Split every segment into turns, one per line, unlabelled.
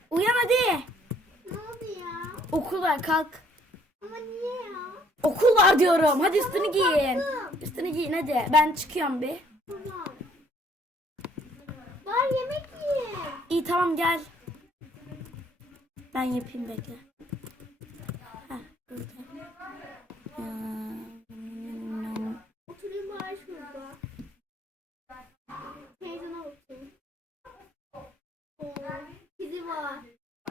Uyan hadi.
Ne oldu ya?
Okul var, kalk.
Ama niye ya?
Okul var diyorum. Hadi üstünü
Tamam,
giyin.
kalktım.
Üstünü giyin hadi. Ben çıkıyorum bir.
Tamam. Var yemek yiyin.
İyi tamam gel. Ben yapayım bekle. Heh, burada.
Oturayım bari şurada. Teyzene bakayım. Oo, kedi var.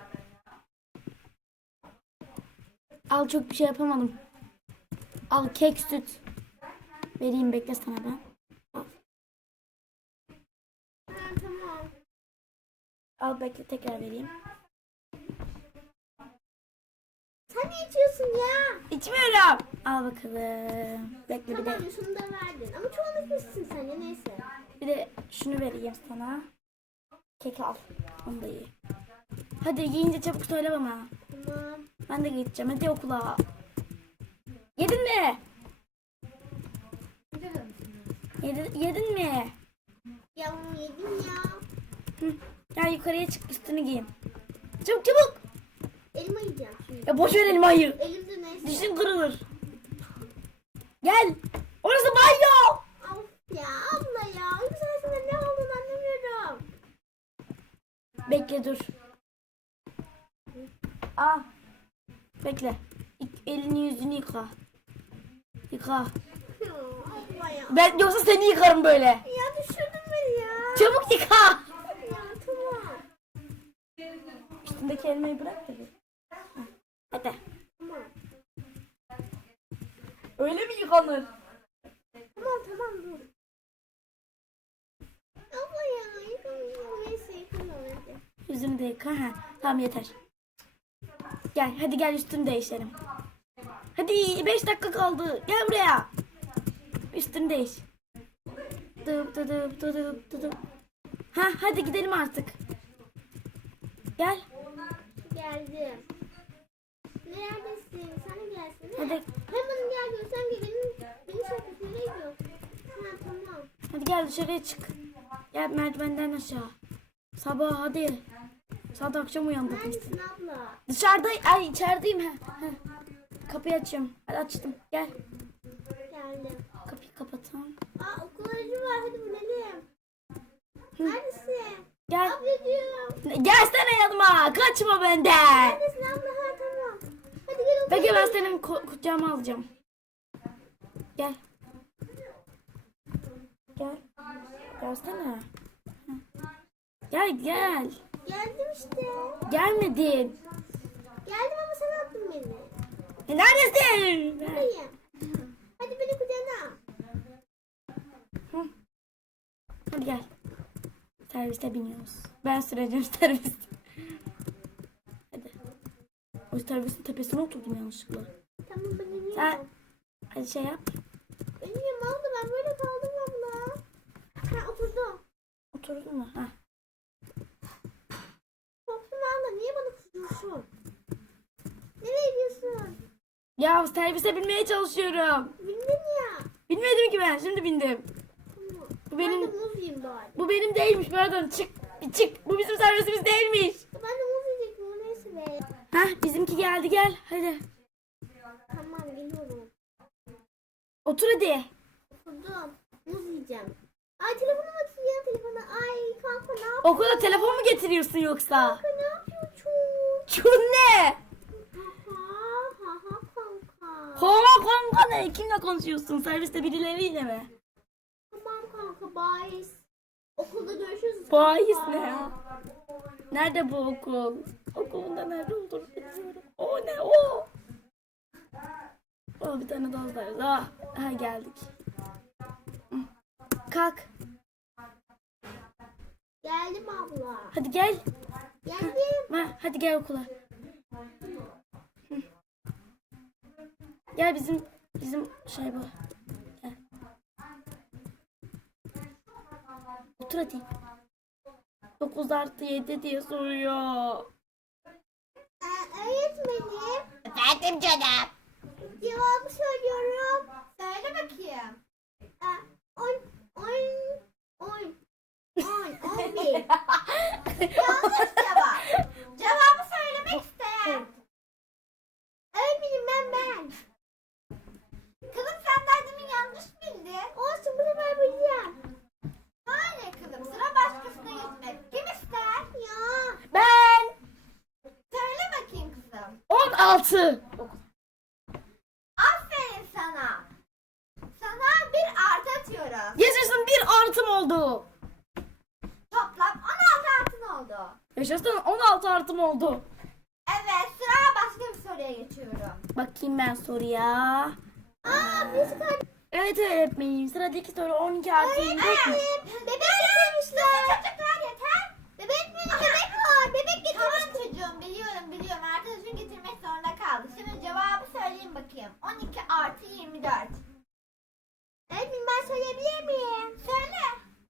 Al, çok bir şey yapamadım. Al kek, süt. Vereyim bekle sana ben. Al.
Ha, tamam.
Al bekle tekrar vereyim.
Sen ne içiyorsun ya?
İçmiyorum. Al bakalım. Bekle bir de.
Tamam şunu da verdin. Ama çoğunu içmişsin sen ya neyse.
Bir de şunu vereyim sana. Kek al. Onu da ye. Hadi giyince çabuk söyle bana.
Tamam.
Ben de gideceğim. Hadi okula. Yedin mi? Yedin mi?
Ya bunu yedim ya.
Hı. Gel yukarıya çık, üstünü giyin. Çabuk çabuk.
Elma yiyeceğim şimdi.
Ya boş ver elmayı.
Elimde neyse.
Dişin kırılır. Gel. Orası banyo.
Of ya abla ya. Uyku sırasında ne olduğunu anlamıyorum.
Bekle dur. Aa. Bekle. Elini yüzünü yıka. Yıka.
Ya, abla ya.
Ben yoksa seni yıkarım böyle.
Ya düşürdün beni ya.
Çabuk yıka.
Ya tamam.
Üstündeki elmayı bırak da bir. Hadi.
Tamam.
Öyle mi yıkanır?
Tamam dur. Abla ya yıkamıyorum. Neyse yıkamıyorum hadi.
Yüzünü de yıka. Ha. Tamam yeter. Gel hadi gel üstünü değişelim. Hadi 5 dakika kaldı. Gel buraya. Üstünü değiş. Dıp dıp dıp dıp dıp dıp. Ha hadi gidelim artık. Gel.
Geldim. Neredesin? Sen de gelsin.
Hadi.
Hemen gel görsen gidelim. Beni şarkı nereye gidiyorsun? Ha tamam.
Hadi gel dışarıya çık. Gel merdivenden aşağı. Sabah hadi. Saat akşam uyandık.
Neredesin abla?
Dışarıda, ay içerideyim. Ha. Kapıyı açıyorum. Hadi açtım. Gel.
Geldim.
Kapıyı kapatalım.
Aa okul aracı var hadi binelim. Neredesin?
Gel.
Ablacığım.
Gelsene yanıma. Kaçma benden.
Neredesin abla? Ha tamam. Hadi gel okula.
Bekle, ben senin kucağıma alacağım. Gel. Gel. Gelsene. Hı. Gel gel.
Geldim işte.
Gelmedin.
Geldim ama sen attın beni.
Neredesin?
Buradayım. Hadi beni kucağına al.
Hı. Hadi gel. Serviste biniyoruz. Ben süreceğim serviste. Hadi. O servisin tepesine oturdum yanlışlıkla.
Tamam ben iniyorum.
Sen hadi şey yap.
İniyorum abla ben böyle kaldım abla. Ha oturdum.
Oturdun mu? Ha.
Korktum abla niye bana kızıyorsun? Nereye gidiyorsun?
Ya servise binmeye çalışıyorum.
Bindin ya.
Binmedim ki ben. Şimdi bindim.
Tamam.
Bu
Ben de
benim
muz yiyeyim bari.
bu benim değilmiş. Pardon. Çık. Bir çık. Bu bizim servisimiz değilmiş.
Ben de muz yiyecektim o neyse be.
Hah, bizimki geldi, gel. Hadi.
Tamam geliyorum.
Otur hadi.
Oturdum. Muz yiyeceğim. Ay telefona bakayım ya telefona. Ay kanka ne yapıyorsun?
Okula telefon mu getiriyorsun yoksa?
Kanka ne yapıyorsun?
Çun ne?
Ha kanka.
Kova kanka ne? Kimle konuşuyorsun? Serviste birileriyle mi?
Tamam kanka bahis. Okulda görüşürüz.
Bahis
kanka.
ne ya? Nerede bu okul? Okulunda nerede olduğunu bilmiyorum. O ne o? O bir tane daha uzarız. Ha geldik. Hı. Kalk.
Geldim abla.
Hadi gel.
Geldim.
Hadi gel okula. Hı. Gel bizim şey bu. Gel. Otur hadi. 9 artı 7 diye soruyor.
Öğretmenim.
Efendim canım.
Cevabı söylüyorum. Söyle bakayım. 10, 11. Yanlış cevap. Cevap
6.
Aferin sana. Sana bir artı atıyoruz.
Yaşasın, bir artım oldu.
Toplam 16 artın oldu.
Yaşasın, 16 artım oldu.
Evet, sıra başka bir soruya geçiyorum.
Bakayım ben soruya.
Biz kaç...
Evet öğretmenim. Sıradaki soru 12 artı 24 mi?
Bebek getirmişler. Çocuklar yeter. Bebek var. Bebek getirmiş. Tamam çocuğum, biliyorum. Arkadaşım getirmek zorunda kaldı. Şimdi cevabı söyleyeyim bakayım. 12 artı 24. Öğretmenim, ben söyleyebilir miyim? Söyle.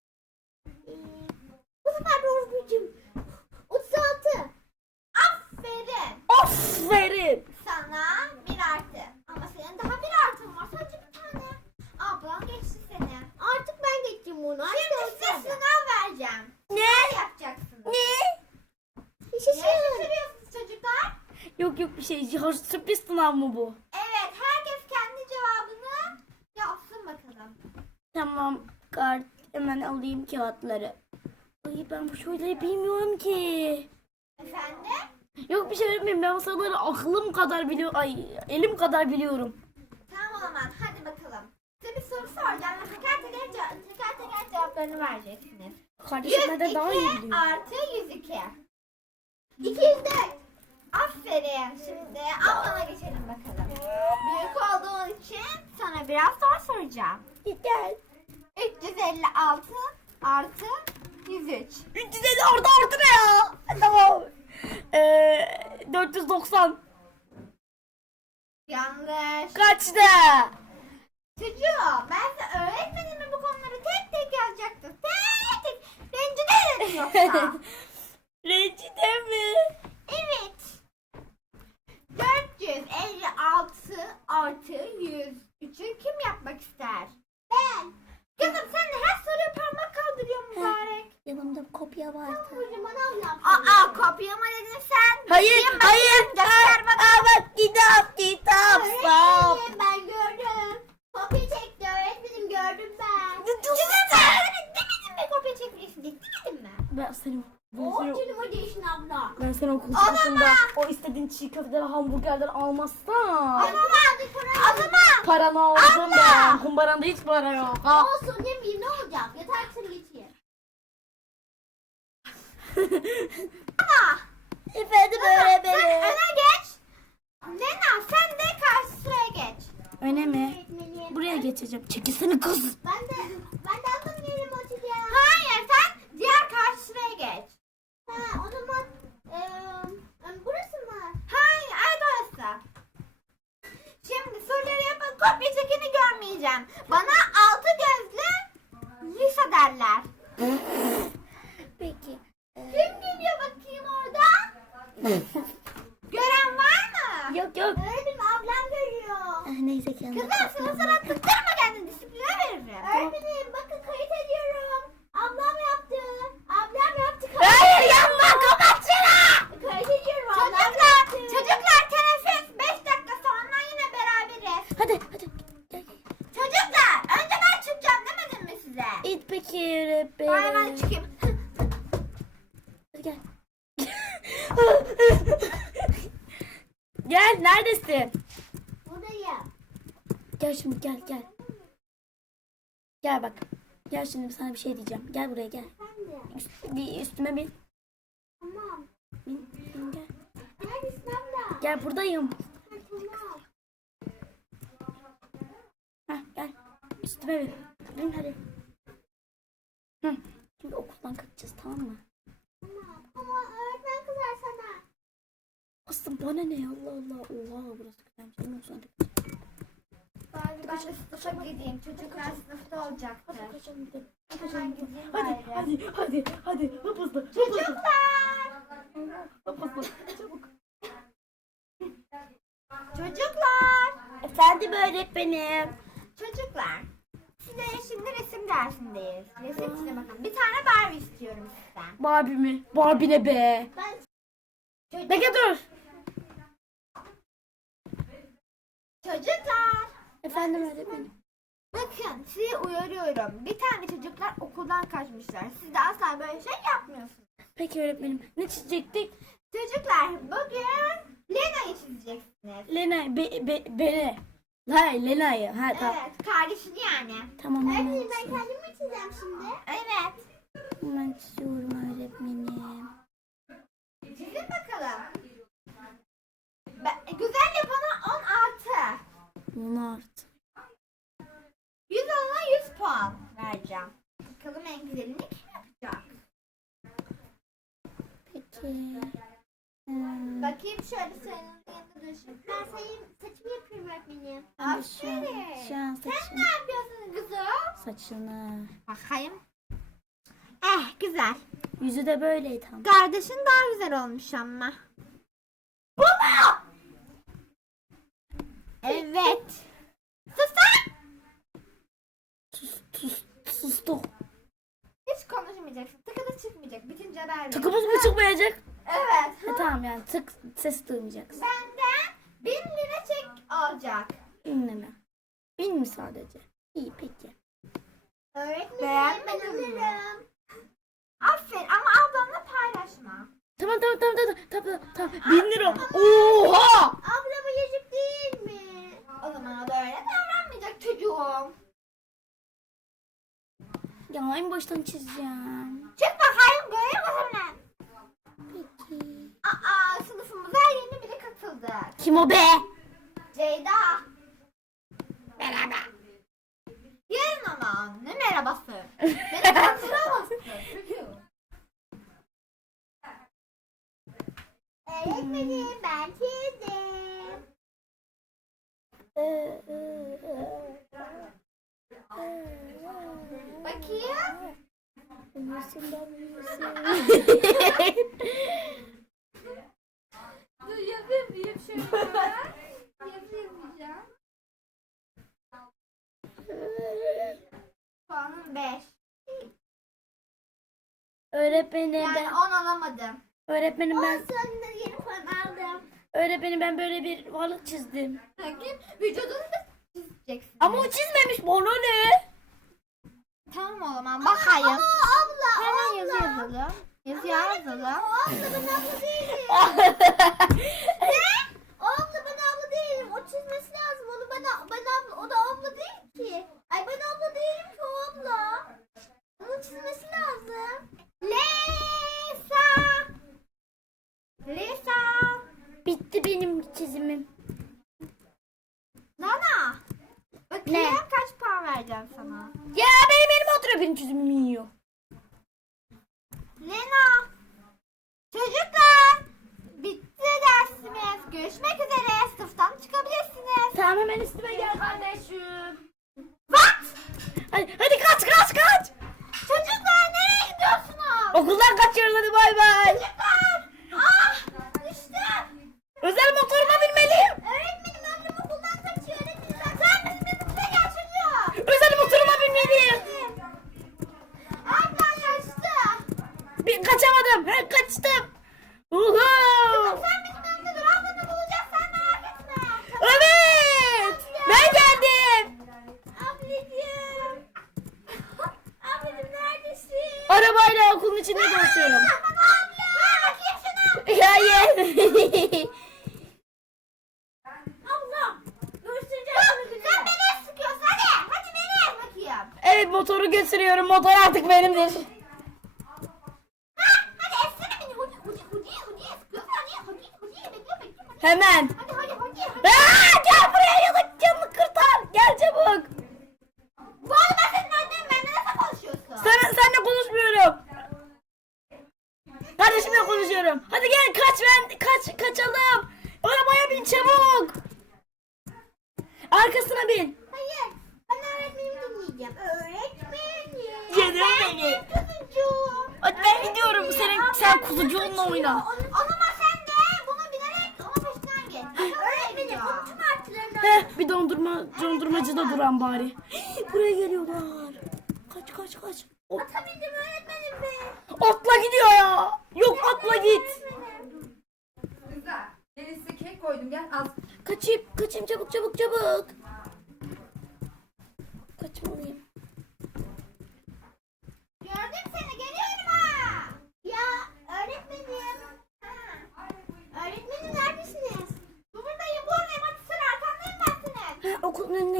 Bu sefer doğru bildim. 36. Aferin.
Aferin.
Sana bir artı. Ama senin daha bir artın var. Sadece bir tane. Ablan geçti seni. Artık ben geçtim onu. Şimdi size sınav vereceğim.
Ne?
Ne yapacaksınız?
Ne?
Bir şey şaşırıyorsunuz çocuklar.
Yok bir şey. Sürpriz sınav mı bu?
Evet, herkes kendi cevabını yapsın bakalım.
Tamam. Kart. Hemen alayım kağıtları. Ay ben bu şeyleri bilmiyorum ki.
Efendim?
Yok bir şey öğretmenim. Ben bu soruları aklım kadar biliyorum. Ay elim kadar biliyorum.
Tamam o zaman, hadi bakalım. Size bir soru soracağım ve teker teker cevaplarını vereceksiniz.
Kardeşim benden
102
daha iyi biliyor.
artı 102. 204. Aferin. Şimdi ablana geçelim bakalım. Büyük olduğun için sana biraz soru soracağım.
Gel.
356 artı 103.
350 artı ne ya? Tamam. 490.
Yanlış.
Kaçtı?
Çocuğum, ben size öğretmedim mi bu konuları tek tek yazacaktım. Tek tek. Rencide ederim yoksa.
Rencide mi?
Evet. 456 artı 103'ü kim yapmak ister? Ben. Kızım sen de her soruya parmak kaldırıyorsun mübarek.
Yanımda kopya var.
Aa, kopya mı dedin sen?
Hayır,
Kim
hayır.
Göster bak.
Bak kitap. Stop.
Ben gördüm. Kopya çekti öğretmenim, gördüm ben.
Dur.
Demedin mi kopya çekmeyeceksin diye? Demedin mi?
Ben seni
Canıma değişin abla.
Ben seni okul
Ama-
çıkışında o istediğin çiğ köfteler, hamburgerler almazsam
Ama
paranı aldım ben. Kumbaranda hiç para yok. Ha.
olsun demeyeyim, ne olacak? Yeter ki seni geçeyim.
Efendim
Sen öne geç. Lena sen de karşı sıraya geç.
Öyle mi? Buraya geçeceğim. Çekilsene kız.
Ben de aldım yerimi açacağım. Hayır, sen diğer karşı sıraya geç. Ha, o zaman burası mı? Hayır, evet orası. Şimdi soruları yapın. Kopya çekini görmeyeceğim. Bana altı gözlü Lisa derler.
Peki.
Kim geliyor bakayım oradan? Gören var mı?
Yok.
Öğretmenim, ablam görüyor.
Neyse ki.
Kızım sana tıktırma kendini, disipline veririm. Öğretmenim bakın, kayıt ediyorum. Ablam yaptı.
Hayır yapma, kapat şunu.
Kayıt ediyorum. Çocuklar teneffüs. 5 dakika sonra yine beraberiz.
Hadi. Gel.
Çocuklar önce ben çıkacağım demedim mi size?
İt peki
Ben
öğretmenim.
çıkayım.
Hadi gel. Gel neredesin?
Buradayım.
Gel şimdi gel. Gel bak. Gel şimdi sana bir şey diyeceğim. Gel buraya gel. Bir üstüme bin.
Tamam.
Bin gel.
Neredesin abla?
Gel buradayım.
Tamam.
Heh, gel. Üstüme bin. Bin hadi. Hı. Şimdi okuldan kaçacağız tamam mı?
Tamam. Ama öğretmen kızar sana.
Aslında bana ne ya Allah Allah. Oha burası güzelmiş. Ondan sonra da
Ben de sınıfa gideyim. Çocuklar sınıfta olacaktır.
kaçalım gidelim.
Hemen gideyim bari.
Hadi. Hıp hızlı.
Çocuklar!
Hıp hızlı. Çabuk.
Çocuklar!
Efendim öğretmenim.
Çocuklar! Size şimdi resim dersindeyiz. Resim çizin bakalım. Bir tane Barbie istiyorum sizden.
Barbie mi? Barbie ne be? Bekle dur.
Çocuklar!
Efendim öğretmenim.
Bakın sizi uyarıyorum. Bir tane çocuklar okuldan kaçmışlar. Siz de asla böyle şey yapmıyorsunuz.
Peki öğretmenim. Ne çizecektik?
Çocuklar bugün Lena'yı çizeceksiniz.
Lena, beni. Hayır, Lena'yı. Ha, tamam.
Evet, kardeşini yani.
Tamam, hemen
Ben
çiziyorum.
kendimi çizeceğim şimdi. Evet.
Hemen çiziyorum öğretmenim.
Çizin bakalım. Güzel yapana 10 artı.
Bunu art.
100 alana 100 puan vereceğim. Bakalım en güzelini kim yapacak?
Peki.
Bakayım şöyle sayının yanında duruşum. Ben sayayım, saçımı yapıyorum öğretmenim.
Ben de şu an
Sen
saçını.
ne yapıyorsun kızım?
Saçını.
Bakayım. Güzel.
Yüzü de böyleydi tam.
Kardeşin daha güzel olmuş ama. Baba! Evet. Sus sen!
Sustuk.
Hiç konuşmayacaksın. Tıkı da çıkmayacak. Bitince haber ver.
Tıkımız mı çıkmayacak?
Evet.
Tamam yani ses duymayacaksın.
Benden 1000 lira çek alacak.
1000 lira. 1000 mi sadece? İyi peki.
Öğretmenim. Beğenmedin mi? Aferin ama ablamla paylaşma.
Tamam. 1000 lira. Oha!
Ablama yazık değil mi? O zaman o da öyle davranmayacak çocuğum.
Ya en baştan çizeceğim.
Çık bakayım göreyim kızımla.
Peki.
Sınıfımıza yeni biri katıldı.
Kim o be?
Ceyda. Merhaba. Yarın ama ne merhabası? Beni kandıramazsın çocuğum. Öğretmenim ben çizdim. Bakayım. Dur yapayım şöyle. Yapamayacağım. Puanım 5.
Öğretmenim
Yani
ben
10 alamadım.
öğretmenim ben
Sonunda yeni puan aldım.
öğretmenim ben böyle bir balık çizdim.
Bakayım vücudunu da çizeceksin.
Ama o çizmemiş bana ne?
Tamam o zaman bakayım. Ama abla. Hemen yazı yazalım. Yazı yazalım. Abla ben abla değilim. Ne? Abla ben abla değilim. O çizmesi lazım. Onu ben abla. O da abla değil ki. Ay ben abla değilim ki o abla. Onun çizmesi lazım. Lisa.
Bitti benim çizimim.
Nana. Bakayım
Ne?
kaç puan vereceğim sana.
Ya benim elim oturuyor benim çizimimi yiyor.
Lena. Çocuklar. Bitti dersimiz. Görüşmek üzere. Sınıftan çıkabilirsiniz.
Tamam hemen üstüme gel kardeşim.
What?
Hadi kaç.
Çocuklar nereye gidiyorsunuz?
Okuldan kaçıyoruz hadi bay bay.
Çocuklar. Düştüm.
Özel motoruma binmeliyim.
Öğretmenim ömrüm okuldan kaçıyor. Öğretmenim sen misin? Sınıfına gel çocuğum.
Özel motoruma binmeliyim.
Abla kaçtı.
Kaçamadım. Ben kaçtım. Uhu.
Sen bizim önümde dur. Ablanı bulacağız. Sen merak etme.
Evet. Ben geldim.
Ablacığım. Ablacığım neredesin?
Arabayla okulun içinde dolaşıyorum.
Abla. Bakayım şuna.
Hayır.
Allah. Göstereceğim sana güzel. Sen beni sıkıyorsun. Hadi beni bakayım.
Evet motoru götürüyorum. Motor artık benimdir.
Hadi etsene beni. Hudi sıkıyorsun. Hadi bekliyorum.
Hemen.
Hadi.
Gel buraya yalık canını kurtar. Gel çabuk.
Bu arada ben senin annen benimle nasıl konuşuyorsun?
Seninle konuşmuyorum. Kardeşimle konuşuyorum. Hadi gel kaçalım. Arabaya bin çabuk. Arkasına bin.
Hayır. Ben öğretmenimi dinleyeceğim. Öğretmenim.
Canım benim.
Kuzucuğum.
Hadi ben gidiyorum. Sen kuzucuğunla oyna.
Ama sen de bunu bilerek onun peşinden git. Öğretmenim onun tüm artılarını
Bir dondurmacı da duran bari. Buraya geliyorlar. Kaç.
atabildim öğretmenim be.
Atla gidiyor ya. Yok atla git.
Güzel. Gerisi kek koydum gel az.
Kaçayım çabuk. Kaçmalıyım.
Gördüm seni geliyorum ha. Ya öğretmenim. Öğretmenim neredesiniz?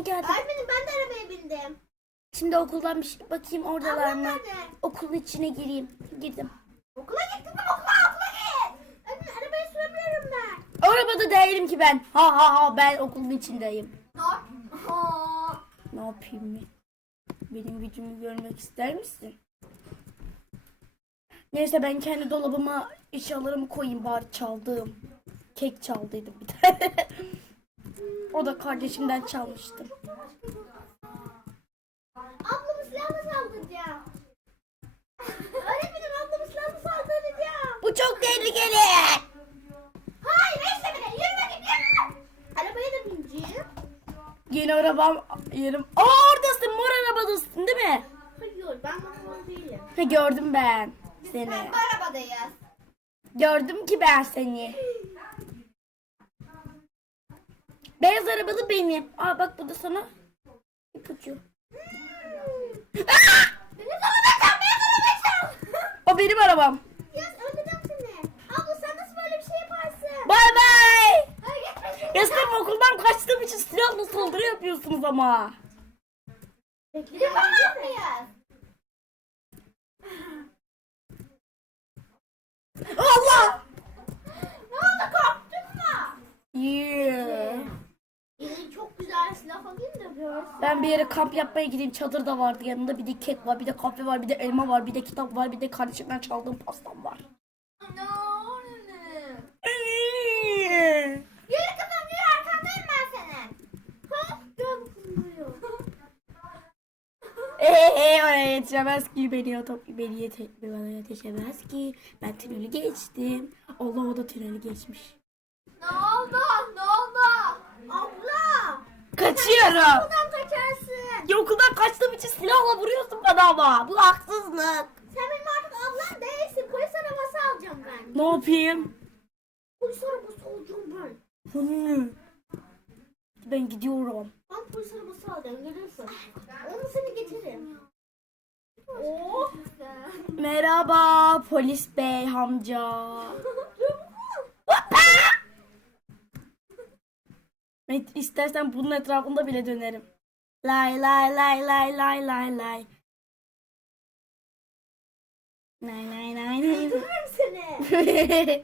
geldik.
Öğretmenim ben de arabaya bindim.
Şimdi okuldan bir şey bakayım oradalar
Ablam
mı?
nerede?
Okulun içine gireyim. Girdim.
Okula gittim mi? Okula git. Öğretmenim arabayı süremiyorum ben.
Arabada değilim ki ben. Ha ha ha, ben okulun içindeyim. Ne yapayım mı? Benim gücümü görmek ister misin? Neyse ben kendi dolabıma eşyalarımı koyayım bari, çaldığım. Kek çaldıydım bir tane. O da kardeşimden çalmıştım.
Ablamı silahla saldıracağım. Öğretmenim ablamı silahla saldıracağım.
Bu çok tehlikeli.
Hayır işte bile. Yürü bakayım yürü. Arabaya da bineceğim.
Yeni arabam yerim. Aa, oradasın, mor arabadasın değil mi?
Hayır ben motor değilim.
Ha, gördüm ben
Biz
seni.
pembe arabadayız.
Gördüm ki ben seni. Beyaz arabalı benim. Aa bak, bu da sana ipucu.
Beni tanımayacağım beni tanımayacağım.
O benim arabam.
Yaz öldüreceğim seni. Abla sen nasıl böyle bir şey yaparsın?
Bay bay.
Hayır gitme.
Ya sen okuldan kaçtığım için silahla saldırı yapıyorsunuz ama.
Yapamaz mıyız?
Allah.
Ne oldu korktun mu?
Yeah.
Çok güzel silah alayım da görsün.
Ben bir yere kamp yapmaya gideyim. Çadır da vardı yanında. Bir de kek var, bir de kahve var, bir de elma var, bir de kitap var, bir de kardeşimden çaldığım pastam var.
Yürü kızım yürü arkandayım ben senin. Ha? Gel bakalım buraya.
Oraya yetişemez ki, bana yetişemez ki. Ben tüneli geçtim. Allah, o da tüneli geçmiş.
Ne oldu? Ne oldu? Abla.
Kaçıyorum.
Buradan kaçarsın.
Ya okuldan kaçtığım için silahla vuruyorsun bana ama. Bu haksızlık.
Sen benim artık ablam değilsin. Polis arabası alacağım ben.
Ne yapayım?
Polis arabası alacağım ben.
Ben gidiyorum.
Ben polis arabası alacağım. Gelirsin. Onu seni getiririm. Oh.
Merhaba polis bey amca. Ben istersen bunun etrafında bile dönerim. Lay lay lay lay lay lay lay. Lay lay lay lay.
Getiririm seni.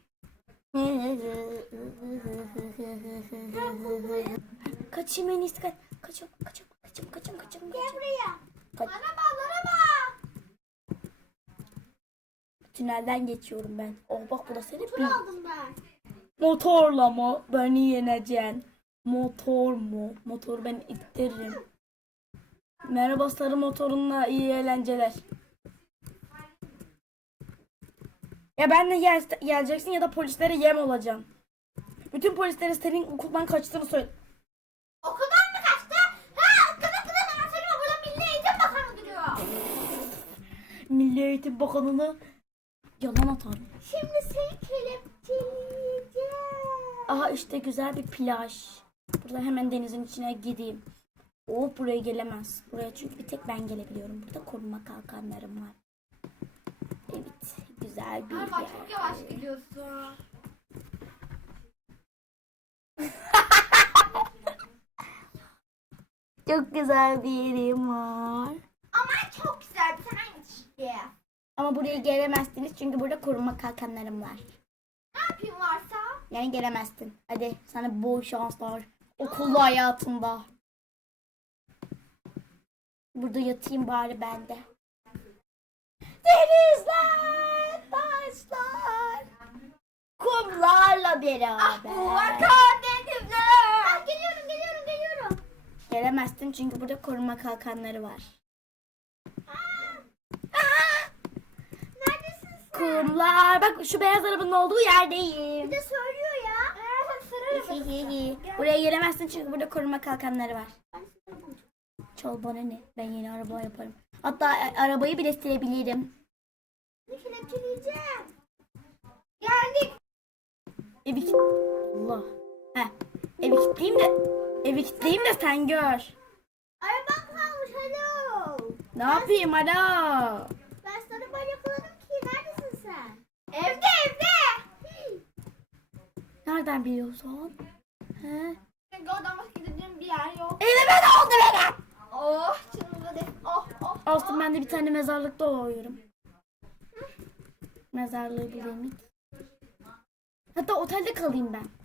Kaçayım en iyisi, kaçayım.
Gel buraya.
Kaç.
Araba.
Tünelden geçiyorum ben. Oh bak, bu da senin
Tur
bir.
aldım ben.
Motorla mı beni yeneceksin? Motor mu? Motor ben ittiririm. Merhaba sarı motorunla, iyi eğlenceler. Ya benle geleceksin ya da polislere yem olacaksın. Bütün polislere senin okuldan kaçtığını söyle.
Okuldan mı kaçtı? Ha okulda ben senin okulda Milli Eğitim Bakanı duruyor.
Milli Eğitim Bakanı'nı yalan atarım.
Şimdi seni kelepçeleyeceğim.
Aha işte güzel bir plaj. Burada hemen denizin içine gideyim. O buraya gelemez. Buraya çünkü bir tek ben gelebiliyorum. Burada koruma kalkanlarım var. Evet, güzel bir yer.
Çok yavaş gidiyorsun.
Çok güzel bir yerim var.
Ama çok güzel bir tane işte.
Ama buraya gelemezsiniz çünkü burada koruma kalkanlarım var.
Ne yapayım varsa?
Yani gelemezsin. Hadi sana bol şanslar. Okul hayatında. Burada yatayım bari ben de. Denizler, taşlar, kumlarla beraber.
Denizler. Geliyorum.
Gelemezsin çünkü burada koruma kalkanları var.
Neredesin sen?
Kumlar. Bak şu beyaz arabanın olduğu yerdeyim.
Bir de söylüyor ya. Sarı
Buraya gelemezsin çünkü burada koruma kalkanları var.
araba.
Çal bana ne? Ben yeni araba yaparım. Hatta arabayı bile silebilirim.
Ne kelepçeleyeceğim. Geldik.
Evi Allah. Heh. Evi kilitleyeyim de sen gör.
Arabam kalmış alo.
Ne yapayım hala?
Ben sana böyle yakaladım ki. Neredesin sen? Evde.
Nereden biliyorsun? He?
Çünkü oradan başka gideceğim bir bir yer yok.
Elime ne oldu benim?
Oh canım de. Oh oh.
Olsun, ben de bir tane mezarlıkta uyuyorum. Mezarlığı bulayım ilk. Hatta otelde kalayım ben.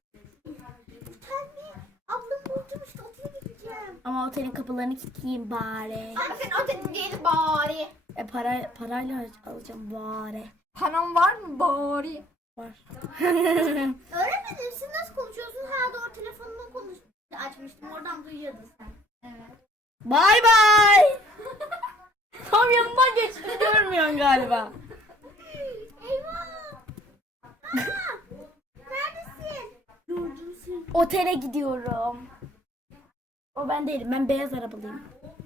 Otel mi? Ablam bulmuş da otele gideceğim.
Ama otelin kapılarını kilitleyeyim bari.
Ama sen otelin değil bari.
Parayla alacağım bari.
Param var mı bari?
Var.
Öğretmenim siz nasıl konuşuyorsun? Ha doğru telefonuma açmıştım. Oradan duyuyordun sen. Evet.
Bay bay. Tam yanından geçti, görmüyorsun galiba.
Eyvah. Aa, neredesin? Yolcusun.
Otele gidiyorum. O ben değilim. Ben beyaz arabalıyım.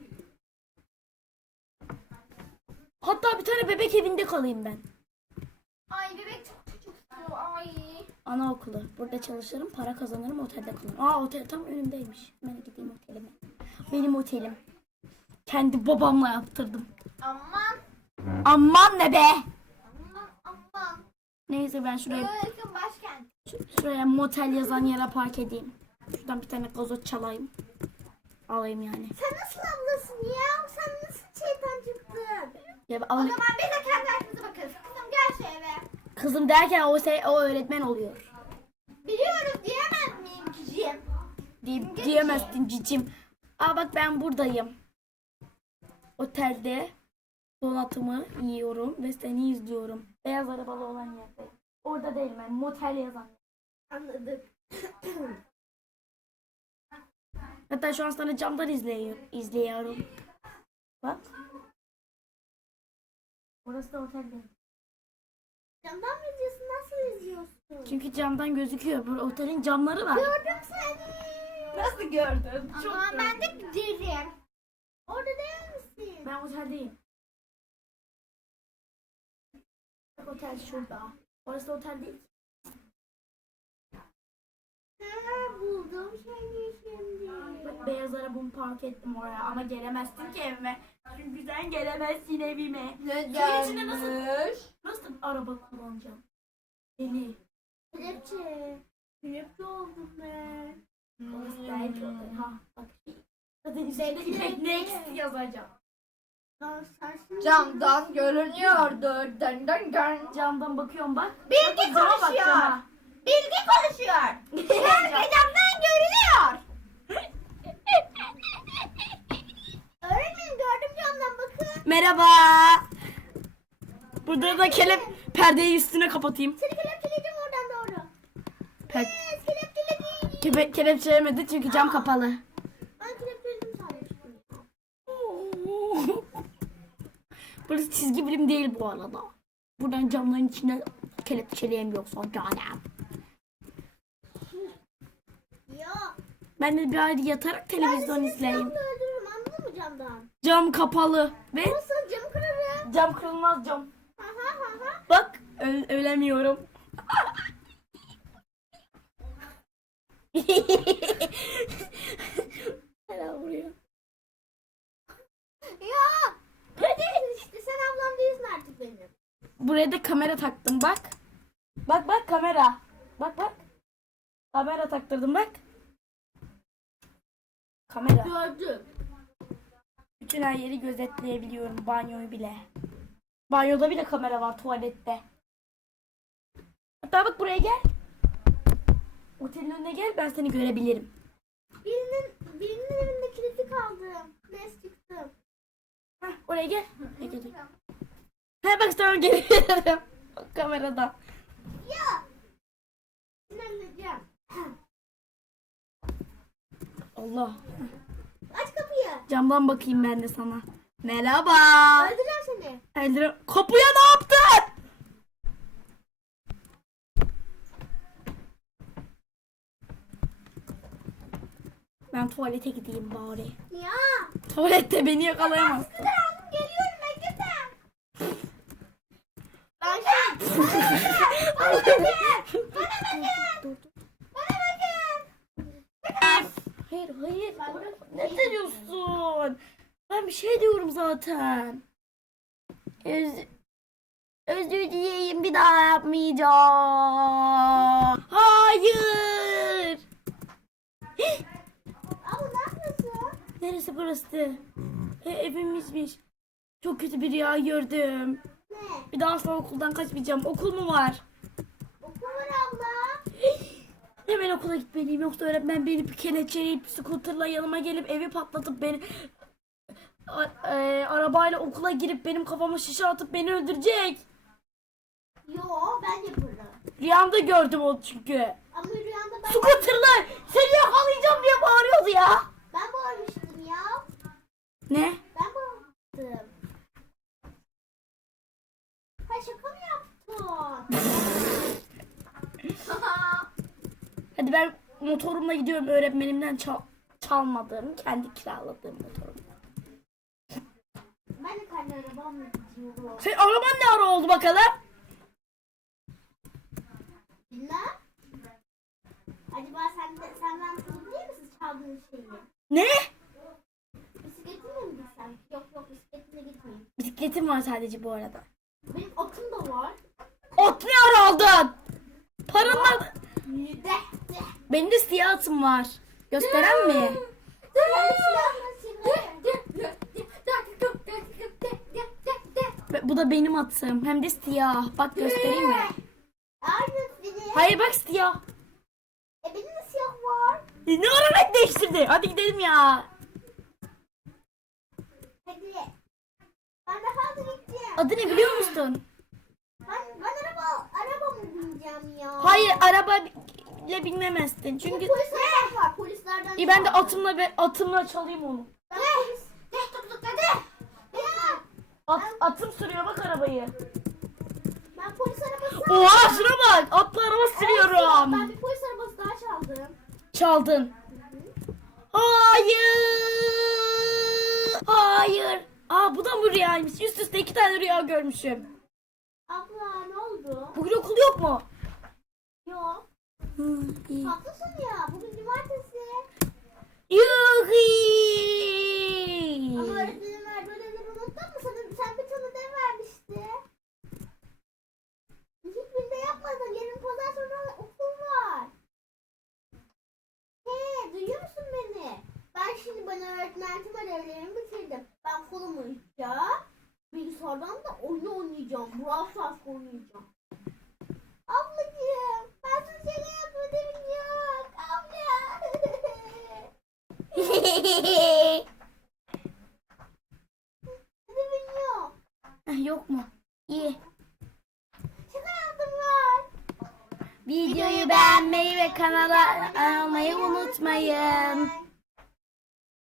Hatta bir tane bebek evinde kalayım ben.
Ay bebek çok çocuksu. Ay.
Anaokulu. Burada çalışırım, para kazanırım, otelde kalırım. Aa, otel tam önümdeymiş. Ben gideyim otelime. Benim otelim. Kendi babamla yaptırdım.
Aman.
Aman ne be.
Aman.
Neyse, ben
Yakın başkent.
şuraya motel yazan yere park edeyim. Şuradan bir tane gazoz çalayım. Alayım yani.
Sen nasıl ablasın ya? Sen nasıl şeytan çıktın?
Ya,
O zaman biz de kendi aklımıza bakarız. Kızım gel şu eve.
kızım derken o öğretmen oluyor.
Biliyoruz diyemez miyim kicim?
Diyemezsin cicim. Aa bak, ben buradayım. Otelde donatımı yiyorum ve seni izliyorum. Beyaz arabalı olan yerde. Orada değilim ben. Motel yazan.
Anladık.
Hatta şu an sana camdan izliyorum. Bak. Orası da otel değil.
Camdan mı izliyorsun? Nasıl izliyorsun?
Çünkü camdan gözüküyor. Bu otelin camları var.
Gördüm seni.
Nasıl gördün?
Ama ben de giderim. Orada değil misin?
Ben oteldeyim. Bak, otel şurada. Orası otel değil.
Ha, buldum seni şimdi.
Bak, beyaz arabamı park ettim oraya ama gelemezsin ki evime. Çünkü sen gelemezsin evime.
Ne
Suyun içinde nasıl
gelmiş?
araba kullanacağım? Deli.
Kelepçe. Kelepçe oldum ben.
Orası gayet çok. Ha bak. Zaten üstünde İpek Next yazacağım.
Camdan görünüyordu. Dön dön dön.
Camdan bakıyorum bak.
Bilgi
Bakın, cama
konuşuyor.
bakacağım ha.
Bilgi konuşuyor. Şarkı camdan görünüyor. Öğretmenim gördüm camdan bakın.
Merhaba. Burada da perdeyi üstüne kapatayım.
Seni kelepçeleyeceğim oradan doğru. Yes, kelepçeledim.
Kelepçelemedi çünkü cam kapalı.
Ben kelepçeledim sanmıştım.
Burası çizgi film değil bu arada. Buradan camların içine kelepçeleyemiyorsan canım.
Ya.
Ben de bir ayrı yatarak televizyon izleyeyim.
Camda öldürürüm anladın mı camdan?
Cam kapalı ve
Nasıl camı kırarım?
cam kırılmaz cam.
Ha ha ha ha.
Bak, ölemiyorum. Helal buraya.
Ya. Hadi işte sen ablam değilsin artık benim.
Buraya da kamera taktım bak. Bak kamera. Bak. Kamera taktırdım bak. Kamera.
Gördüm.
Bütün her yeri gözetleyebiliyorum. Banyoyu bile. Banyoda bile kamera var, tuvalette. Hatta bak, buraya gel. Otelin önüne gel, ben seni görebilirim.
Birinin evinde kilitli kaldım. Nes çıktım.
Heh, oraya gel. Gel. Ha bak, sana geliyorum. Bak, kamerada.
Ya. Sinirleneceğim.
Allah.
Aç kapıyı.
Camdan bakayım ben de sana. Merhaba.
Öldüreceğim seni.
Kapıya ne yaptın? Ben tuvalete gideyim bari.
Ya.
Tuvalette beni yakalayamaz.
Scooter aldım geliyorum bekle. Ben şey... Bana bakın.
Hayır. Ne diyorsun? Ben bir şey diyorum zaten. Özür dileyim, bir daha yapmayacağım. Hayır. Neresi burası? Evimizmiş. Çok kötü bir rüya gördüm.
Ne?
Bir daha asla okuldan kaçmayacağım. Okul mu var?
Okul var abla.
Hemen okula gitmeliyim. Yoksa öğretmen beni kelepçeleyip scooterla yanıma gelip evi patlatıp beni arabayla okula girip benim kafama şişe atıp beni öldürecek.
Yo ben yaparım.
Rüyamda gördüm onu çünkü.
Ama rüyamda ben...
Scooterla seni yakalayacağım diye bağırıyordu ya.
Ben bağırmıştım ya.
Ne?
Ben bağırmıştım. Ha şaka mı yaptın?
Hadi ben motorumla gidiyorum öğretmenimden çalmadığım, kendi kiraladığım motorumla.
Ben de kendi arabamla gidiyorum.
Senin araban ne ara oldu bakalım?
Bilmem. Acaba senden sorumlu değil misin çaldığın şeyi?
Ne?
Bisikletinle mi gitsem? Yok bisikletinle gitmeyeyim.
Bisikletim var sadece bu arada.
Benim atım da var.
Ot ne ara aldın? Paranla...
De.
Benim de siyah atım var. Gösteren mi? Bu da benim atım. Hem de siyah. Bak göstereyim mi?
Aynısı.
Hayır bak siyah.
Benim de siyah var.
Ne ara renk değiştirdi? Hadi gidelim ya.
Hadi. Ben de hadi gideceğim.
Adı ne biliyor musun?
Ben araba mı bineceğim ya?
Hayır araba ile binemezsin. Çünkü
Polis arabam var. Polislerden.
İyi, ben de
çaldım.
atımla çalayım onu.
Ben polis. Hadi.
Atım sürüyor bak arabayı.
Ben polis arabası.
Oha şuna bak. Atlı araba
Ben
sürüyorum.
bir polis arabası daha çaldım.
Çaldın. Hayır. Hayır. Aa bu da mı rüyaymış? Üst üste 2 tane rüya görmüşüm.
Abla ne oldu?
Bugün okul yok mu?
Yok.
İyi.
Haklısın ya. Bugün cumartesi.
Yuhi.
Ama öğretmenim verdi ödevleri unuttun mu? Sen bir tane ödev vermişti. Hiçbirinde yapmadın. Yarın pazar sonra okul var. He, duyuyor musun beni? Ben öğretmen tüm ödevlerimi bitirdim. Ben kolumu uyuyacağım. Bilgisayardan da oyun oynayacağım. Brawl Stars oynayacağım. Ablacığım, ben sana şaka yapmadım yok. Abla. Ödevin yok.
Yok mu? İyi.
Şaka yaptım var.
Videoyu beğenmeyi ve kanala abone olmayı unutmayın.